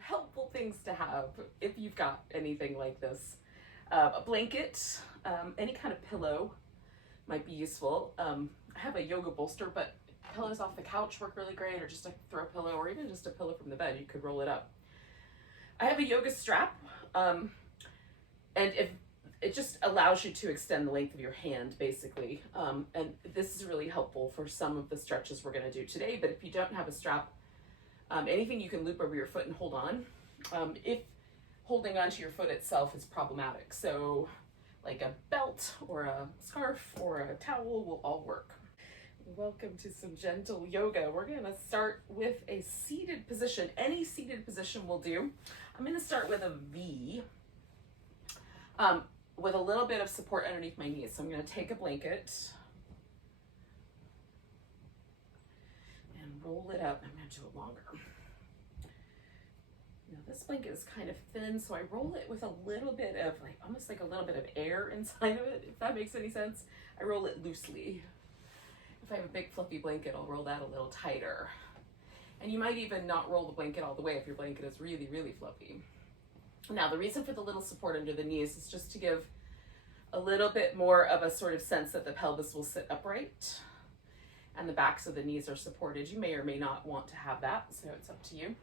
helpful things to have if you've got anything like this. A blanket, any kind of pillow might be useful. I have a yoga bolster, but pillows off the couch work really great, or just a throw pillow, or even just a pillow from the bed. You could roll it up. I have a yoga strap, and if it just allows you to extend the length of your hand, basically. And this is really helpful for some of the stretches we're going to do today. But if you don't have a strap, anything you can loop over your foot and hold on. If holding onto your foot itself is problematic, so like a belt or a scarf or a towel will all work. Welcome to some gentle yoga. We're going to start with a seated position. Any seated position will do. I'm going to start with a V, with a little bit of support underneath my knees. So I'm going to take a blanket and roll it up. I'm going to do it longer. Now this blanket is kind of thin, so I roll it with a little bit of, like, almost like a little bit of air inside of it, if that makes any sense. I roll it loosely. If I have a big fluffy blanket, I'll roll that a little tighter. And you might even not roll the blanket all the way if your blanket is really, really fluffy. Now, the reason for the little support under the knees is just to give a little bit more of a sort of sense that the pelvis will sit upright and the backs of the knees are supported. You may or may not want to have that, so it's up to you.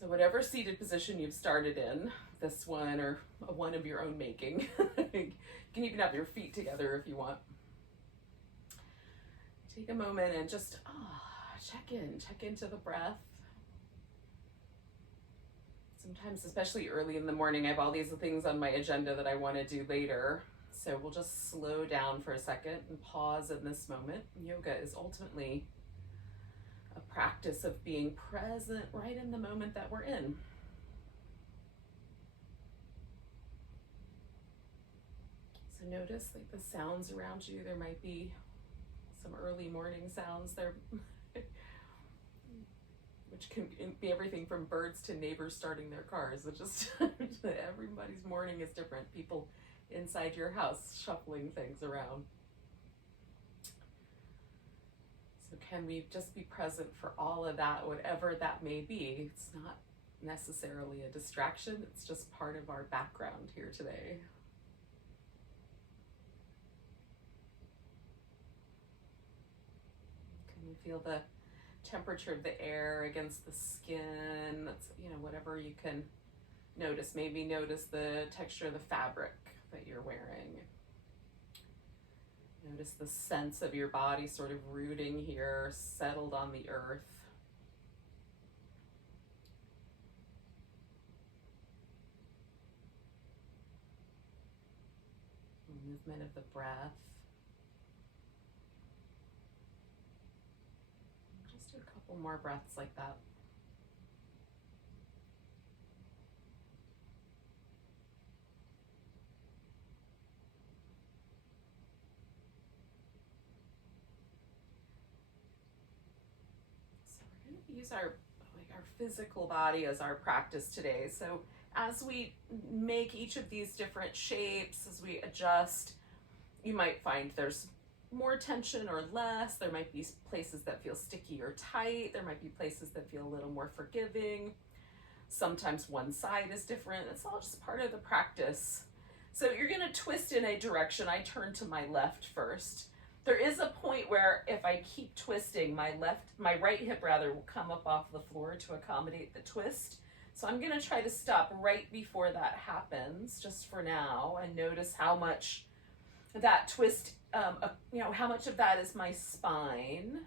So whatever seated position you've started in, this one or one of your own making, you can even have your feet together if you want. Take a moment and just check into the breath. Sometimes, especially early in the morning, I have all these things on my agenda that I want to do later. So we'll just slow down for a second and pause in this moment. Yoga is ultimately a practice of being present right in the moment that we're in. So notice like the sounds around you. There might be some early morning sounds there, which can be everything from birds to neighbors starting their cars. It's just everybody's morning is different. People inside your house shuffling things around. So can we just be present for all of that, whatever that may be? It's not necessarily a distraction. It's just part of our background here today. Can you feel the temperature of the air against the skin? That's, whatever you can notice. Maybe notice the texture of the fabric that you're wearing. Notice the sense of your body sort of rooting here, settled on the earth. The movement of the breath. Just do a couple more breaths like that. Use our physical body as our practice today. So as we make each of these different shapes, as we adjust, you might find there's more tension or less. There might be places that feel sticky or tight. There might be places that feel a little more forgiving. Sometimes one side is different. It's all just part of the practice. So you're going to twist in a direction. I turn to my left first. There is a point where if I keep twisting, my right hip will come up off the floor to accommodate the twist. So I'm gonna try to stop right before that happens, just for now, and notice how much that twist, how much of that is my spine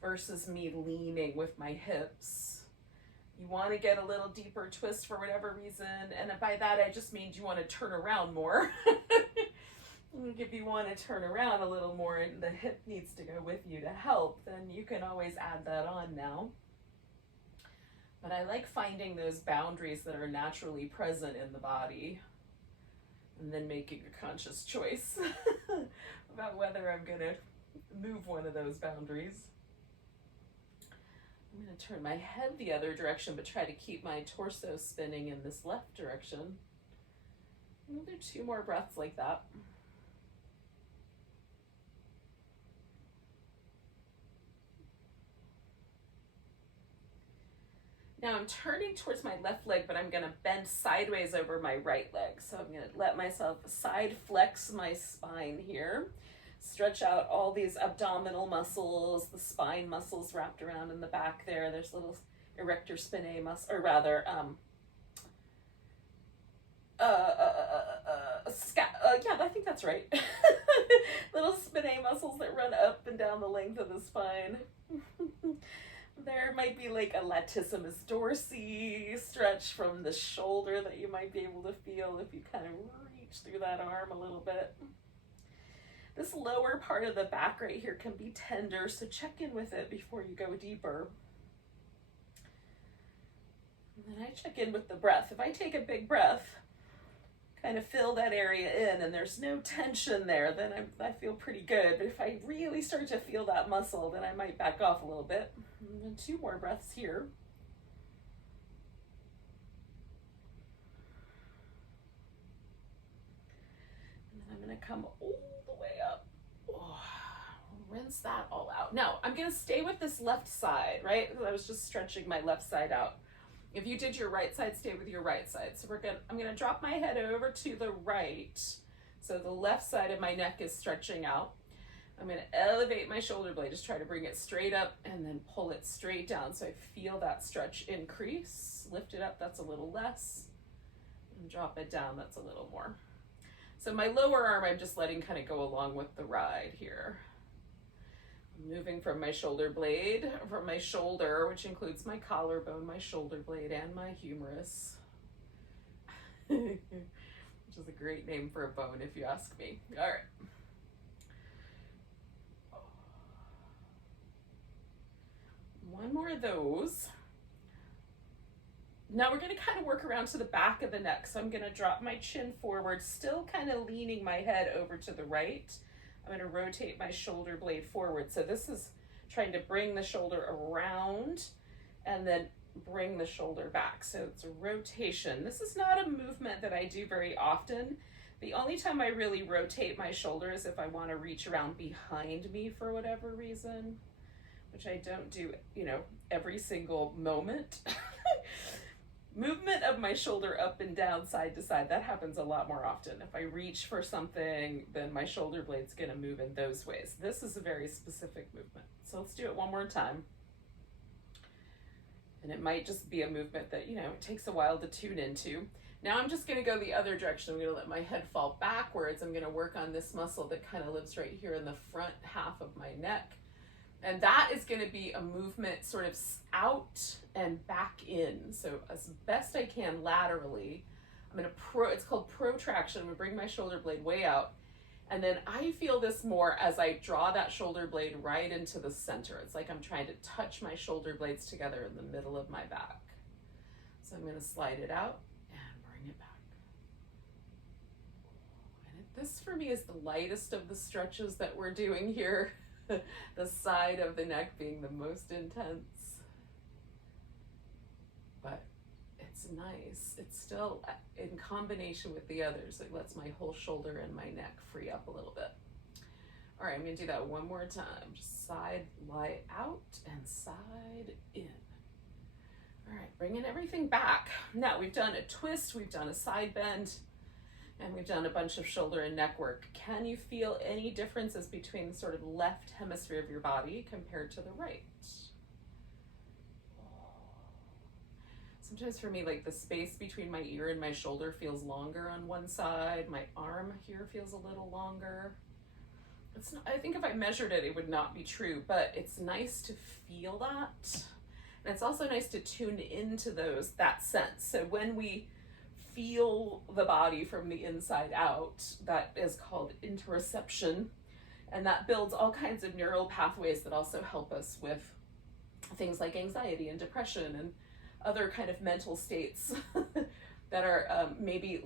versus me leaning with my hips. You wanna get a little deeper twist for whatever reason, and by that I just mean you wanna turn around more. If you want to turn around a little more and the hip needs to go with you to help, then you can always add that on now. But I like finding those boundaries that are naturally present in the body and then making a conscious choice about whether I'm going to move one of those boundaries. I'm going to turn my head the other direction, but try to keep my torso spinning in this left direction. We'll do 2 more breaths like that. Now I'm turning towards my left leg, but I'm going to bend sideways over my right leg. So I'm going to let myself side flex my spine here. Stretch out all these abdominal muscles, the spine muscles wrapped around in the back there. There's little erector spinae muscle, or rather, yeah, I think that's right. Little spinae muscles that run up and down the length of the spine. There might be like a latissimus dorsi stretch from the shoulder that you might be able to feel if you kind of reach through that arm a little bit. This lower part of the back right here can be tender, so check in with it before you go deeper. And then I check in with the breath. If I take a big breath, kind of fill that area in, and there's no tension there, then I feel pretty good. But if I really start to feel that muscle, then I might back off a little bit. And then 2 more breaths here. And then I'm going to come all the way up. Oh, rinse that all out. Now, I'm going to stay with this left side, right? I was just stretching my left side out. If you did your right side, stay with your right side. So I'm gonna drop my head over to the right. So the left side of my neck is stretching out. I'm gonna elevate my shoulder blade, just try to bring it straight up and then pull it straight down. So I feel that stretch increase. Lift it up, that's a little less. And drop it down, that's a little more. So my lower arm, I'm just letting kind of go along with the ride here. Moving from my shoulder blade, from my shoulder, which includes my collarbone, my shoulder blade, and my humerus, which is a great name for a bone if you ask me. All right. One more of those. Now we're going to kind of work around to the back of the neck. So I'm going to drop my chin forward, still kind of leaning my head over to the right. I'm going to rotate my shoulder blade forward. So this is trying to bring the shoulder around and then bring the shoulder back. So it's a rotation. This is not a movement that I do very often. The only time I really rotate my shoulder is if I want to reach around behind me for whatever reason, which I don't do, every single moment. Movement of my shoulder up and down, side to side, that happens a lot more often. If I reach for something, then my shoulder blade's gonna move in those ways. This is a very specific movement. So let's do it one more time. And it might just be a movement that, it takes a while to tune into. Now I'm just gonna go the other direction. I'm gonna let my head fall backwards. I'm gonna work on this muscle that kind of lives right here in the front half of my neck. And that is going to be a movement sort of out and back in. So as best I can laterally, I'm going to it's called protraction. I'm going to bring my shoulder blade way out. And then I feel this more as I draw that shoulder blade right into the center. It's like I'm trying to touch my shoulder blades together in the middle of my back. So I'm going to slide it out and bring it back. And this for me is the lightest of the stretches that we're doing here. The side of the neck being the most intense, but it's nice. It's still in combination with the others. It lets my whole shoulder and my neck free up a little bit. All right, I'm gonna do that one more time. Just side lie out and side in. All right, bringing everything back. Now we've done a twist, we've done a side bend, and we've done a bunch of shoulder and neck work. Can you feel any differences between the sort of left hemisphere of your body compared to the right? Sometimes for me, like the space between my ear and my shoulder feels longer on one side. My arm here feels a little longer. It's not, I think if I measured it, it would not be true, but it's nice to feel that. And it's also nice to tune into that sense. So when we feel the body from the inside out, that is called interoception, and that builds all kinds of neural pathways that also help us with things like anxiety and depression and other kind of mental states that are maybe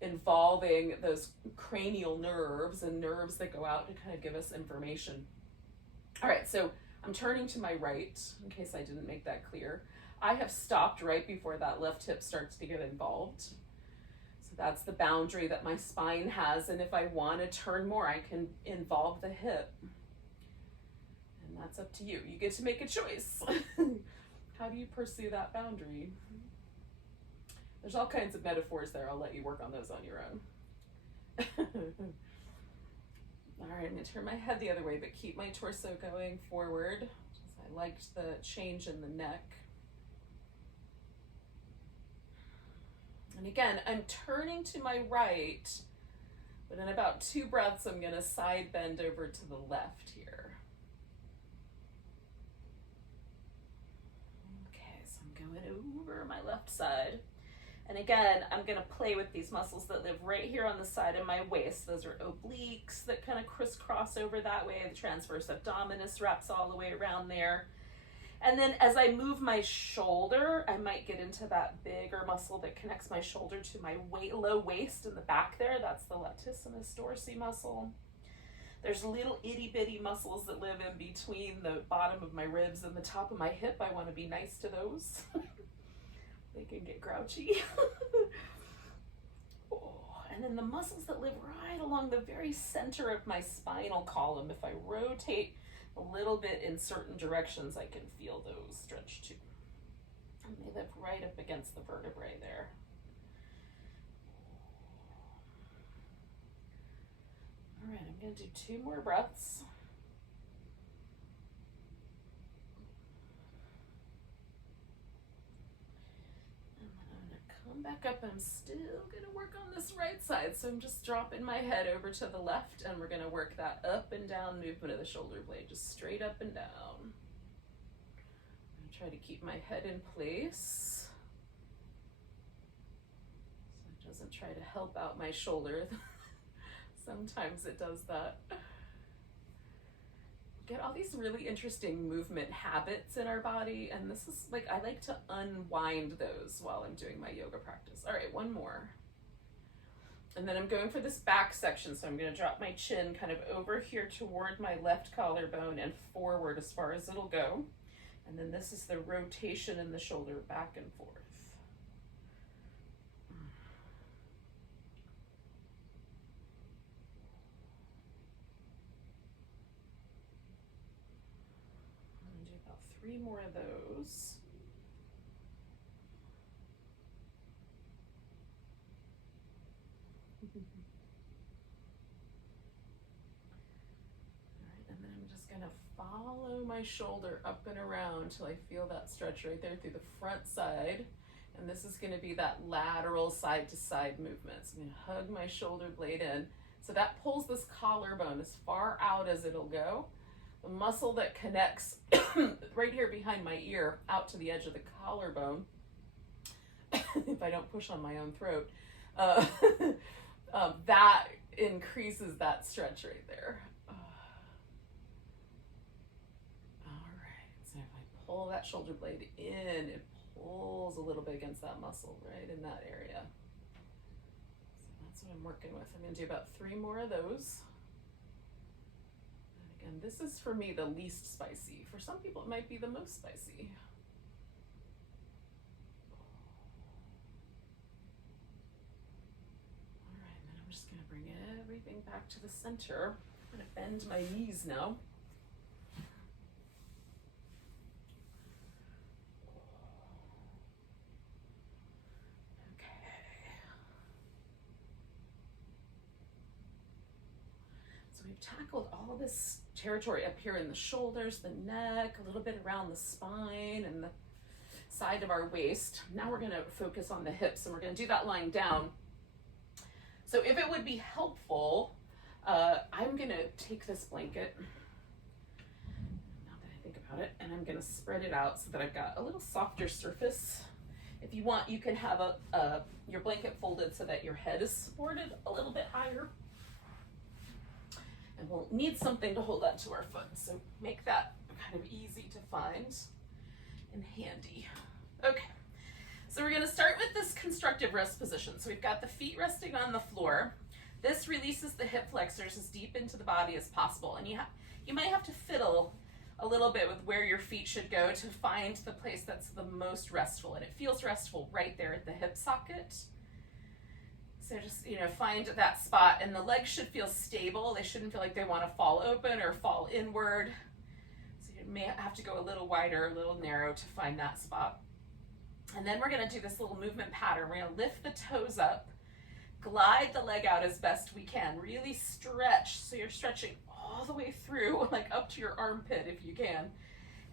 involving those cranial nerves and nerves that go out to kind of give us information. All right, so I'm turning to my right in case I didn't make that clear. I have stopped right before that left hip starts to get involved. So that's the boundary that my spine has. And if I want to turn more, I can involve the hip. And that's up to you. You get to make a choice. How do you pursue that boundary? There's all kinds of metaphors there. I'll let you work on those on your own. All right, I'm gonna turn my head the other way, but keep my torso going forward. I liked the change in the neck. And again, I'm turning to my right, but in about 2 breaths, I'm gonna side bend over to the left here. Okay, so I'm going over my left side. And again, I'm gonna play with these muscles that live right here on the side of my waist. Those are obliques that kind of crisscross over that way. The transverse abdominis wraps all the way around there. And then as I move my shoulder, I might get into that bigger muscle that connects my shoulder to my low waist in the back there. That's the latissimus dorsi muscle. There's little itty bitty muscles that live in between the bottom of my ribs and the top of my hip. I want to be nice to those. They can get grouchy. Oh, and then the muscles that live right along the very center of my spinal column. If I rotate a little bit in certain directions, I can feel those stretch too. And they live right up against the vertebrae there. All right, I'm going to do 2 more breaths. Back up. I'm still going to work on this right side, so I'm just dropping my head over to the left, and we're going to work that up and down movement of the shoulder blade, just straight up and down. I'm going to try to keep my head in place so it doesn't try to help out my shoulder. Sometimes it does that. Get all these really interesting movement habits in our body, and this is like, I like to unwind those while I'm doing my yoga practice. All right, 1 more. And then I'm going for this back section, so I'm going to drop my chin kind of over here toward my left collarbone and forward as far as it'll go. And then this is the rotation in the shoulder back and forth. Do about 3 more of those. All right, and then I'm just going to follow my shoulder up and around till I feel that stretch right there through the front side. And this is going to be that lateral side to side movement. So I'm going to hug my shoulder blade in. So that pulls this collarbone as far out as it'll go. The muscle that connects right here behind my ear out to the edge of the collarbone, if I don't push on my own throat, that increases that stretch right there. All right, so if I pull that shoulder blade in, it pulls a little bit against that muscle right in that area. So that's what I'm working with. I'm going to do about 3 more of those. And this is, for me, the least spicy. For some people, it might be the most spicy. All right, and then I'm just going to bring everything back to the center. I'm going to bend my knees now. We've tackled all this territory up here in the shoulders, the neck, a little bit around the spine and the side of our waist. Now we're going to focus on the hips, and we're going to do that lying down. So if it would be helpful, I'm going to take this blanket, now that I think about it, and I'm going to spread it out so that I've got a little softer surface. If you want, you can have your blanket folded so that your head is supported a little bit higher. And we'll need something to hold onto our foot, so make that kind of easy to find and handy. Okay, so we're going to start with this constructive rest position. So we've got the feet resting on the floor. This releases the hip flexors as deep into the body as possible, and you might have to fiddle a little bit with where your feet should go to find the place that's the most restful, and it feels restful right there at the hip socket. So just, find that spot, and the legs should feel stable. They shouldn't feel like they want to fall open or fall inward. So may have to go a little wider, a little narrow to find that spot. And then we're gonna do this little movement pattern. We're gonna lift the toes up, glide the leg out as best we can, really stretch. So you're stretching all the way through, like up to your armpit if you can,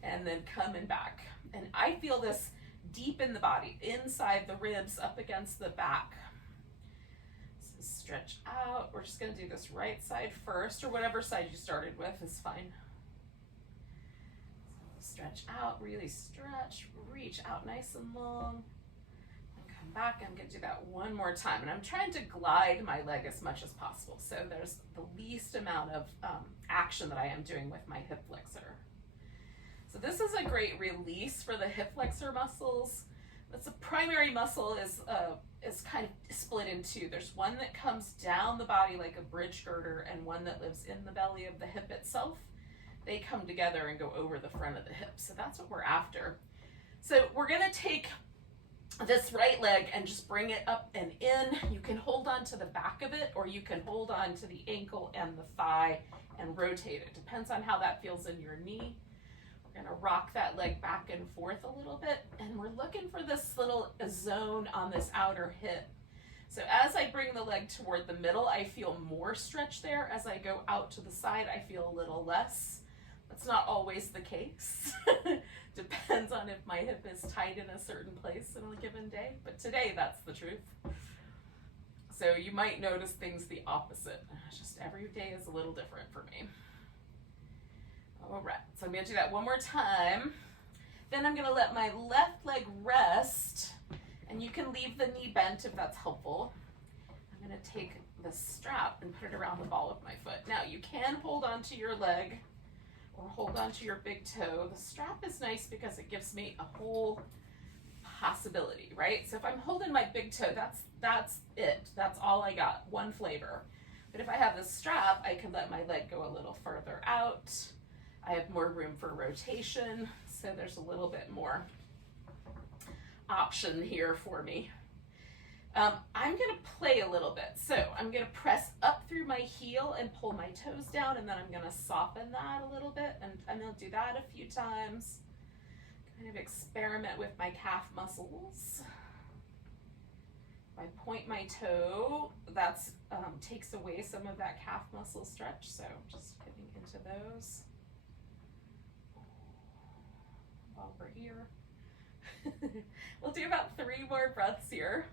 and then coming back. And I feel this deep in the body, inside the ribs, up against the back. So stretch out. We're just gonna do this right side first, or whatever side you started with is fine. So stretch out, really stretch, reach out nice and long, and come back. I'm gonna do that one more time, and I'm trying to glide my leg as much as possible, so there's the least amount of action that I am doing with my hip flexor. So this is a great release for the hip flexor muscles. That's the primary muscle is kind of split in two. There's one that comes down the body like a bridge girder, and one that lives in the belly of the hip itself. They come together and go over the front of the hip. So that's what we're after. So we're gonna take this right leg and just bring it up and in. You can hold on to the back of it, or you can hold on to the ankle and the thigh and rotate it. Depends on how that feels in your knee. We're gonna rock that leg back and forth a little bit, and we're looking for this little zone on this outer hip. So as I bring the leg toward the middle, I feel more stretch there. As I go out to the side, I feel a little less. That's not always the case. Depends on if my hip is tight in a certain place on a given day, but today that's the truth. So you might notice things the opposite. It's just every day is a little different for me. All right, so I'm gonna do that one more time. Then I'm gonna let my left leg rest, and you can leave the knee bent if that's helpful. I'm gonna take the strap and put it around the ball of my foot. Now you can hold on to your leg or hold on to your big toe. The strap is nice because it gives me a whole possibility, right? So if I'm holding my big toe, that's it. That's all I got, one flavor. But if I have the strap, I can let my leg go a little further out. I have more room for rotation, so there's a little bit more option here for me. I'm gonna play a little bit. So I'm gonna press up through my heel and pull my toes down, and then I'm gonna soften that a little bit, and I'm gonna do that a few times. Kind of experiment with my calf muscles. If I point my toe, that's takes away some of that calf muscle stretch, so just getting into those. While we're here. We'll do about 3 more breaths here.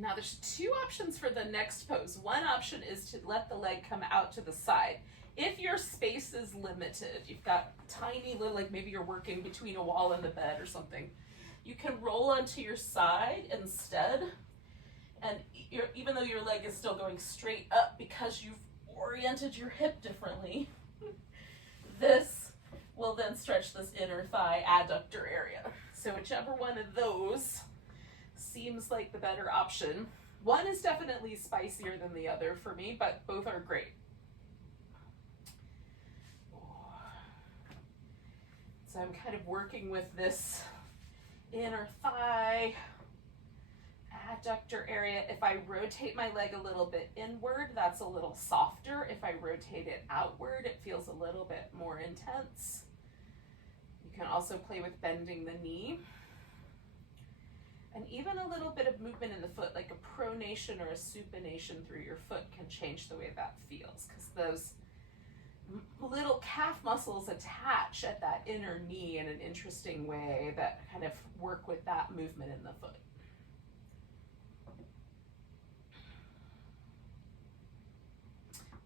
Now there's 2 options for the next pose. One option is to let the leg come out to the side. If your space is limited, you've got tiny little, like maybe you're working between a wall and the bed or something, you can roll onto your side instead. And even though your leg is still going straight up because you've oriented your hip differently, this will then stretch this inner thigh adductor area. So whichever one of those seems like the better option. One is definitely spicier than the other for me, but both are great. So I'm kind of working with this inner thigh adductor area. If I rotate my leg a little bit inward, that's a little softer. If I rotate it outward, it feels a little bit more intense. You can also play with bending the knee. And even a little bit of movement in the foot, like a pronation or a supination through your foot, can change the way that feels, because those little calf muscles attach at that inner knee in an interesting way that kind of work with that movement in the foot.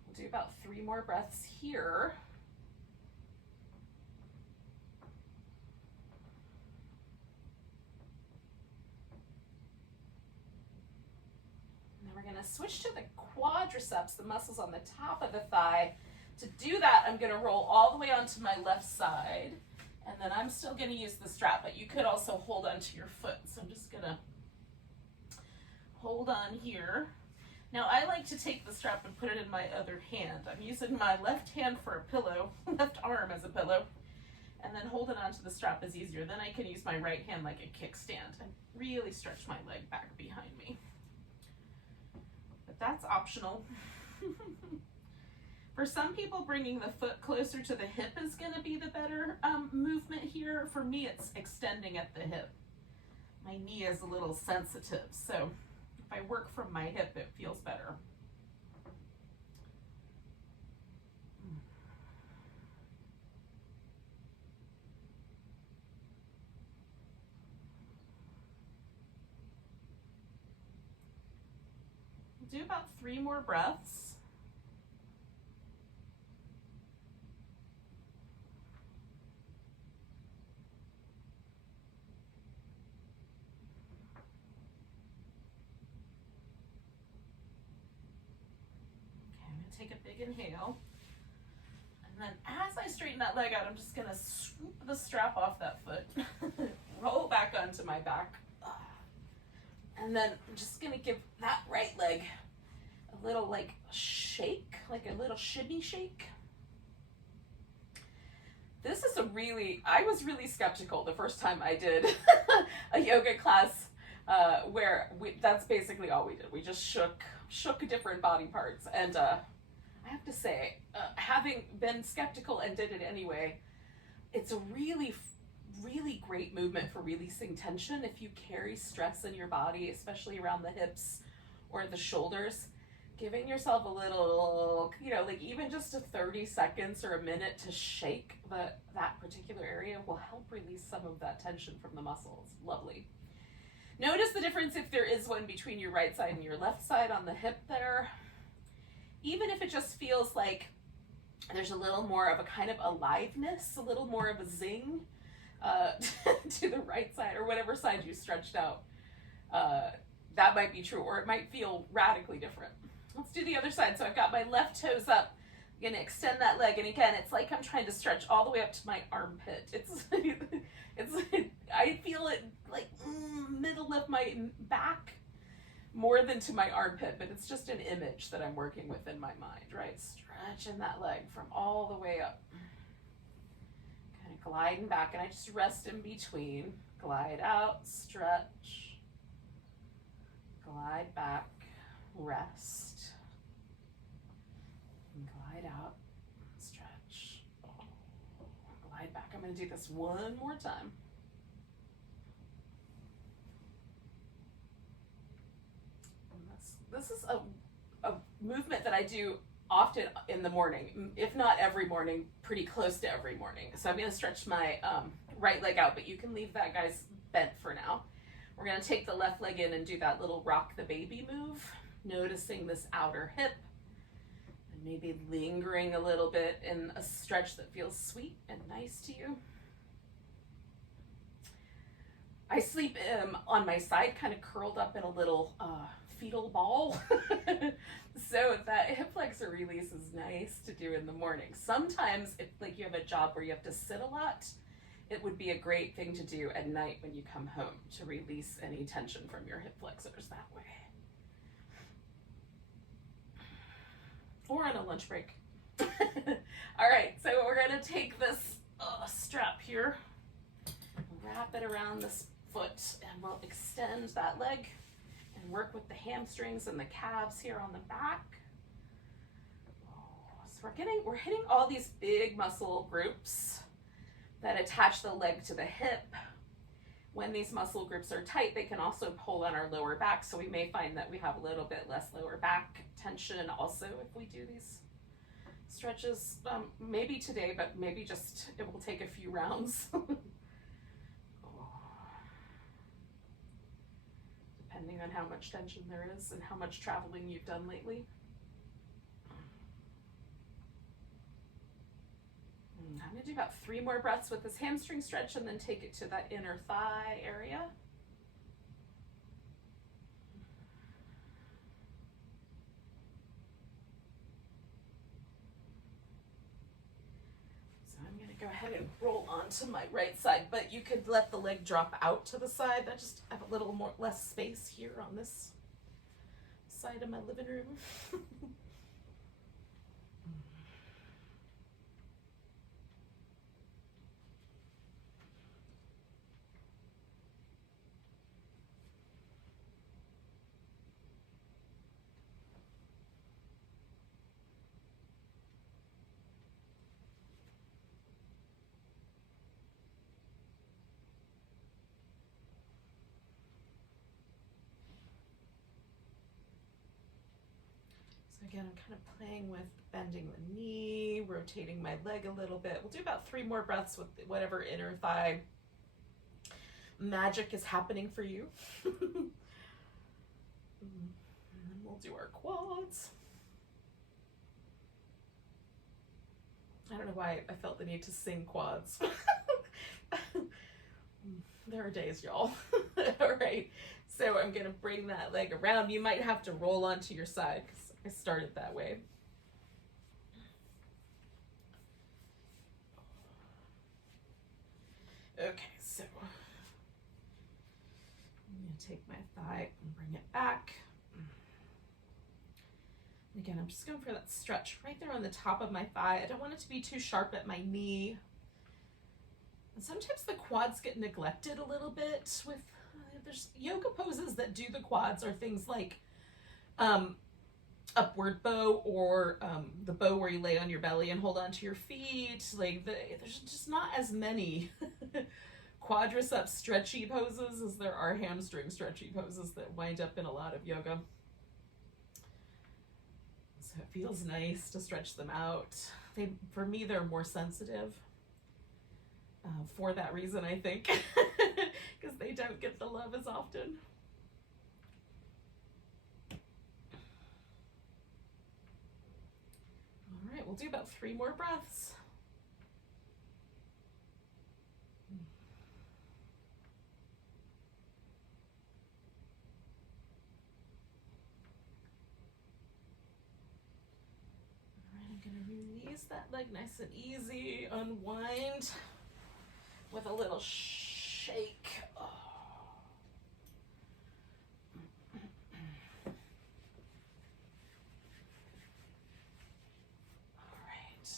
We'll do about 3 more breaths here. We're going to switch to the quadriceps, the muscles on the top of the thigh. To do that, I'm going to roll all the way onto my left side, and then I'm still going to use the strap, but you could also hold onto your foot. So I'm just going to hold on here. Now I like to take the strap and put it in my other hand. I'm using my left hand for a pillow, left arm as a pillow, and then holding onto the strap is easier. Then I can use my right hand like a kickstand and really stretch my leg back behind me. that's optional. For some people, bringing the foot closer to the hip is going to be the better movement here. For me, it's extending at the hip. My knee is a little sensitive, so if I work from my hip, it feels better. Do about 3 more breaths. Take a big inhale, and then as I straighten that leg out, I'm just gonna scoop the strap off that foot, roll back onto my back, and then I'm just gonna give that right leg a little like shake, like a little shimmy shake. This is I was really skeptical the first time I did a yoga class that's basically all we did. We just shook different body parts, and I have to say, having been skeptical and did it anyway, it's a really, really great movement for releasing tension. If you carry stress in your body, especially around the hips or the shoulders, giving yourself a little, like even just a 30 seconds or a minute to shake that particular area will help release some of that tension from the muscles. Lovely. Notice the difference if there is one between your right side and your left side on the hip there. Even if it just feels like there's a little more of a kind of aliveness, a little more of a zing to the right side or whatever side you stretched out, that might be true, or it might feel radically different. Let's do the other side. So I've got my left toes up. I'm gonna extend that leg, and again, it's like I'm trying to stretch all the way up to my armpit. I feel it like middle of my back more than to my armpit, but it's just an image that I'm working with in my mind, right? Stretching that leg from all the way up. Kind of gliding back, and I just rest in between. Glide out, stretch. Glide back, rest. And glide out, stretch. Glide back. I'm going to do this one more time. This is a movement that I do often in the morning, if not every morning, pretty close to every morning. So I'm going to stretch my right leg out, but you can leave that, guys, bent for now. We're going to take the left leg in and do that little rock the baby move, noticing this outer hip, and maybe lingering a little bit in a stretch that feels sweet and nice to you. I sleep on my side, kind of curled up in a little fetal ball. So that hip flexor release is nice to do in the morning. Sometimes if like you have a job where you have to sit a lot, it would be a great thing to do at night when you come home to release any tension from your hip flexors that way. Or on a lunch break. All right, so we're gonna take this strap here, wrap it around this foot, and we'll extend that leg and work with the hamstrings and the calves here on the back. So we're hitting all these big muscle groups that attach the leg to the hip. When these muscle groups are tight, they can also pull on our lower back, so we may find that we have a little bit less lower back tension also if we do these stretches. Maybe today, but maybe just it will take a few rounds. Depending on how much tension there is and how much traveling you've done lately. I'm going to do about 3 more breaths with this hamstring stretch and then take it to that inner thigh area. So I'm going to go ahead and roll onto my right side, but you could let the leg drop out to the side. I just have a little more less space here on this side of my living room. So again, I'm kind of playing with bending the knee, rotating my leg a little bit. We'll do about 3 more breaths with whatever inner thigh magic is happening for you. And then we'll do our quads. I don't know why I felt the need to sing quads. There are days, y'all. All right, so I'm gonna bring that leg around. You might have to roll onto your side because I started that way. Okay, so I'm gonna take my thigh and bring it back. Again, I'm just going for that stretch right there on the top of my thigh. I don't want it to be too sharp at my knee. And sometimes the quads get neglected a little bit with, there's yoga poses that do the quads are things like upward bow, or the bow where you lay on your belly and hold onto your feet. Like there's just not as many quadricep stretchy poses as there are hamstring stretchy poses that wind up in a lot of yoga. So it feels nice to stretch them out. For me, they're more sensitive for that reason, I think, because they don't get the love as often. All right, we'll do about 3 more breaths. Gonna release that leg nice and easy, unwind with a little shake. Oh. All right.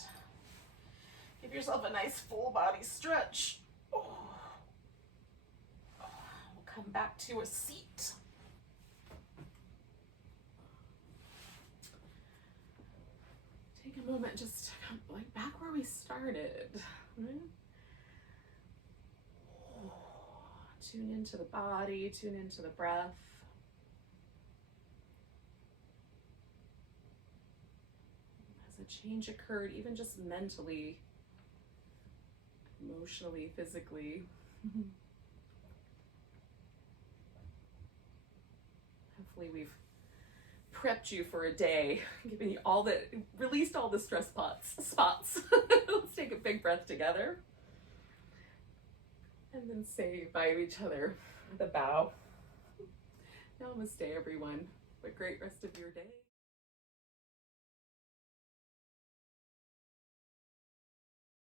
Give yourself a nice full body stretch. Oh. We'll come back to a seat. Take a moment just to come like back where we started. Right? Tune into the body, tune into the breath. Has a change occurred, even just mentally, emotionally, physically? Hopefully we've prepped you for a day, given you released all the stress spots. Let's take a big breath together. And then say bye to each other with a bow. Namaste, everyone. Have a great rest of your day.